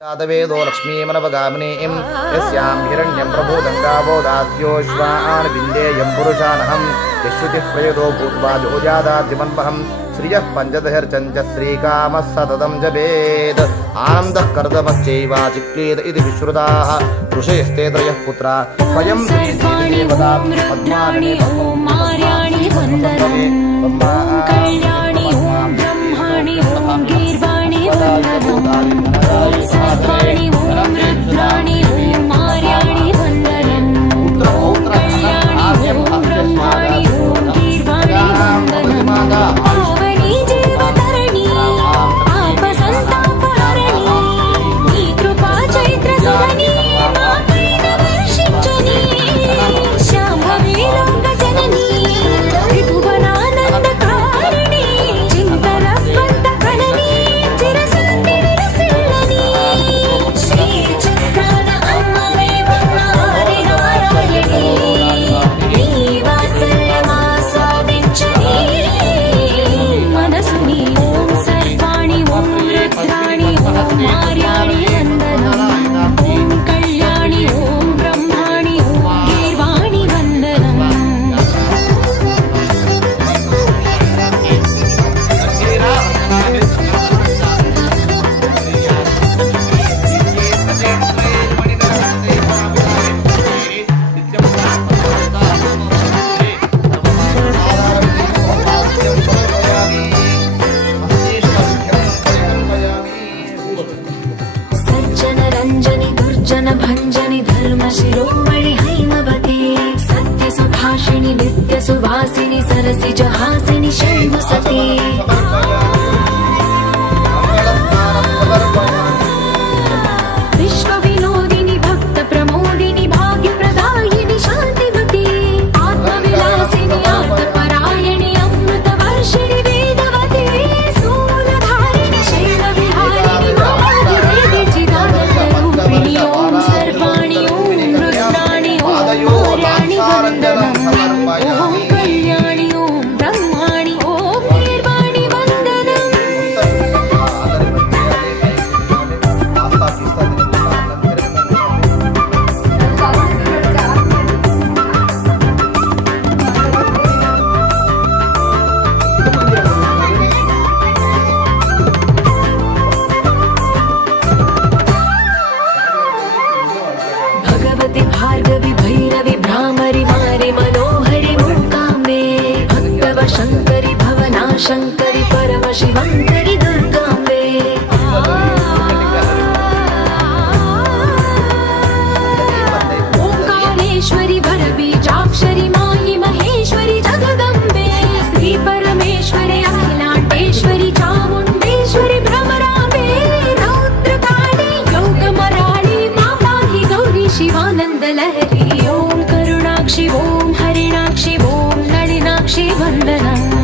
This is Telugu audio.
वेदो लक्ष्मीमनवगामिनीं यस्यां हिरण्यं प्रभूतं गावो दास्योश्वान् विन्देयं पुरुषानहं यश्रुतिः प्रयुतो भूत्वा जोजादाद्यमन्वहं श्रियः पञ्चदशर्चञ्च श्रीकामः सततं जपेत् आनन्दः कर्दमश्चैव चिक्लेद इति विश्रुताः ऋषयस्ते त्रयः पुत्रा स्वयं श्रीदेवतां पद्मानि ॐ मार्याणि वन्दनं कल्याणि ॐ ब्रह्माणि ॐ गीर्वाणि वन्दनं सर्वाणि ॐ रुद्राणि ॐ मार्याणि वन्दनं कल्याणि ॐ ब्रह्माणि ॐ गीर्वाणि वन्दनं पावनी जीवतरणी आपसन्तापहरणी नी कृपा चैत्रसुधनी माकैन वर्षिञ्चनी शाम्भवी लोकजननी त्रिभुवनानन्दकारिणी चिन्तनस्पन्दकननी चिरसन्धि विरसिल्लनी श्रीचित्रान अम्मवे वन्नारि नारायणी నీ వాత్సల్యమాస్వాదించని మనసుని ఓం సర్వాణి ఓం రుద్రాణి ఓం మార్యాణి వందనం ఓం కళ్యాణి ఓం బ్రహ్మాణి ఓం గీర్వాణి వందనం సజ్జన రంజని దుర్జన భంజని ధర్మ శిరోమణి హైమవతి సత్య సుభాషిణి నిత్య సువాసిని సరసి జహాసిని శంభు సతీ విశ్వ వినోదిని భక్త ప్రమోదిని భాగ్య ప్రదాయిని శాంతివతి ఆత్మ విలాసిని ఆత్మపరాయణి అమృత వర్షిణి వేదవతి శూలధారిణి శైల విహారిణి మహాదేవి చిదానంద రూపిణి ఓం సర్వాణి ఓం రుద్రాణి ఓం మార్యాణి వందనం ఓం కళ్యాణి ఓం బ్రహ్మాణి ఓం గీర్వాణి వందనం भगवति भार्गवि भैरवि भ्रामरि मारि मनोहरि मूकाम्बे भक्तव शङ्करि भवना शङ्करि परम शिवङ्करि दुर्गाम्बे ओंकारेश्वरि भरबीजाक्षरि माहि महेश्वरि जगदम्बे श्री परमेश्वरि अखिलाण्डेश्वरि चामुण्डेश्वरि भ्रमराम्बे रौद्रकाली योगमराळि माताहि गौरी शिवानन्दलहरी ॐ करुणाक्षि ॐ हरिणाक्षि ॐ नलिनाक्षि वन्दनम्